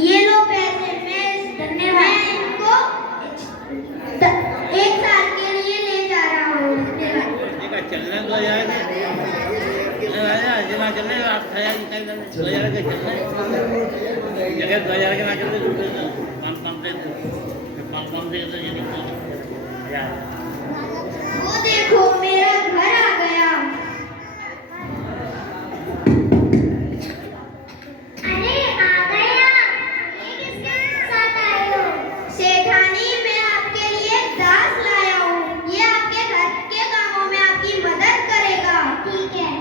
ये लो पैसे, मैं धन्यवाद इनको 1 साल के लिए ले जा रहा हूँ। चलना 2000 चलने आप 2000 के चलना जगह 2000 के ना चलते कम दे वो देखो मेरा घर आ गया। अरे आ गया, ये किसके साथ आए हो? सेठानी, मैं आपके लिए दास लाया हूँ। ये आपके घर के कामों में आपकी मदद करेगा। ठीक है।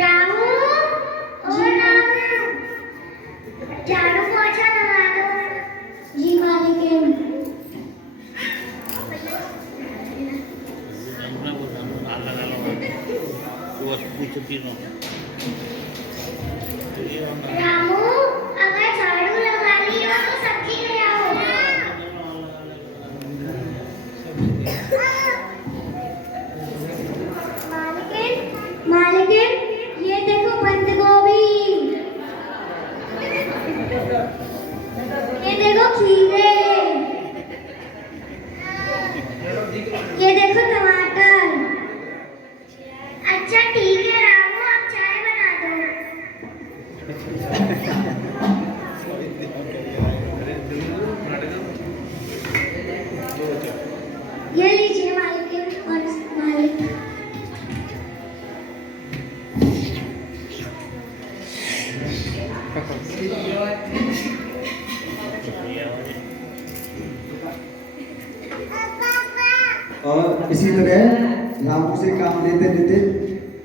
रामू, ओ रामू, झाड़ू पोछा लगा दो। जी मालिक। रामू, अगर झाड़ू लगा ली हो तो सब्जी ले आओ। मालिकिन, ये देखो बंद गोभी, ये देखो खीरे, ये देखो टमाटर। अच्छा ठीक है रामू, आप चाय बना दो। ये लीजिए मालिकिन और मालिक। और इसी तरह रामू से काम लेते लेते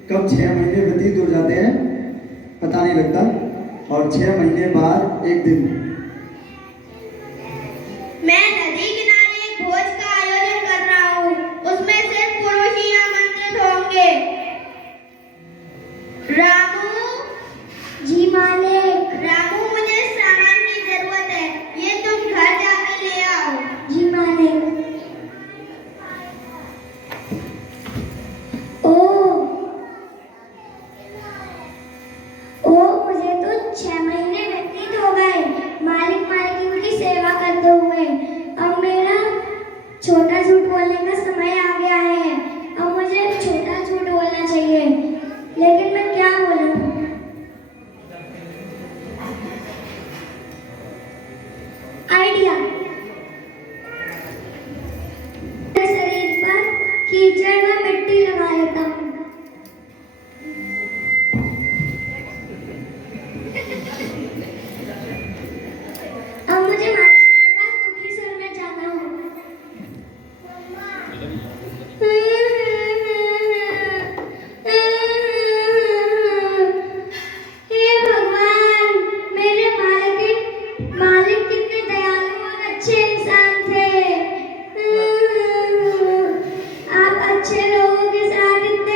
कब 6 महीने व्यतीत हो जाते हैं पता नहीं लगता। और 6 महीने बाद एक दिन मैं नदी किनारे एक भोज का आयोजन कर रहा हूँ। उसमें सिर्फ पुरुष ही आमंत्रित होंगे। रामू। जी मालिक। रामू, मुझे सामान की जरूरत है, ये तुम घर जाकर ले आओ। जी मालिक। मुझे तो 6 महीने व्यतीत हो गए मालिक मालिकिन की सेवा करते हुए। अब मेरा छोटा झूठ बोलने का समय आ गया है। अब मुझे छोटा झूठ बोलना चाहिए, लेकिन मैं क्या बोलूं? आइडिया। शरीर पर कीचड़ व मिट्टी लगा लेता हूँ। अब मुझे मालिक के पास दुखी स्वर में जाना होगा। हे भगवान, मेरे मालिक कितने दयालु और अच्छे इंसान थे। आप अच्छे लोगों के साथ इतने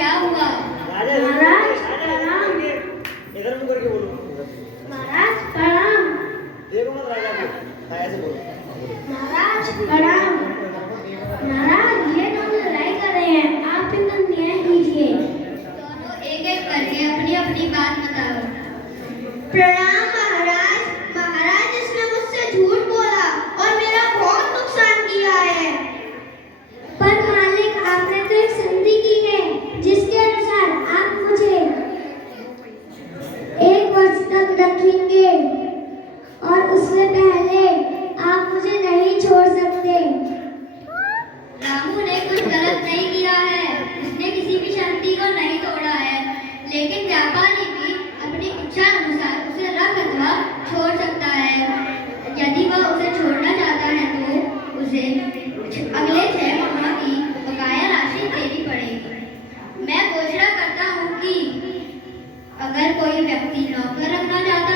क्या हुआ? महाराज प्रणाम। इधर मुंह करके बोलो। महाराज प्रणाम। देखो मत राजा को, ऐसे बोलो। महाराज प्रणाम। महाराज ये दोनों लड़ाई कर रहे हैं, आप इनका न्याय कीजिए। दोनों एक एक करके अपनी अपनी बात बताओ। प्रणाम महाराज। महाराज इसने मुझसे झूठ बोला और मेरा बहुत नुकसान किया है। पर मालिक आपने तो एक संधि की है जिसके अनुसार आप मुझे 1 वर्ष तक रखेंगे और उससे पहले आप मुझे नहीं छोड़ सकते। रामू ने कुछ गलत नहीं किया है, उसने किसी भी शांति को नहीं तोड़ा है, लेकिन व्यापारी भी अपनी इच्छा अनुसार उसे रख अथवा छोड़ सकता है। यदि वह उसे छोड़ना चाहता है तो उसे अगले 6 माह की बकाया राशि देनी पड़ेगी। मैं घोषणा करता हूँ कि अगर कोई व्यक्ति नौकर रखना चाहता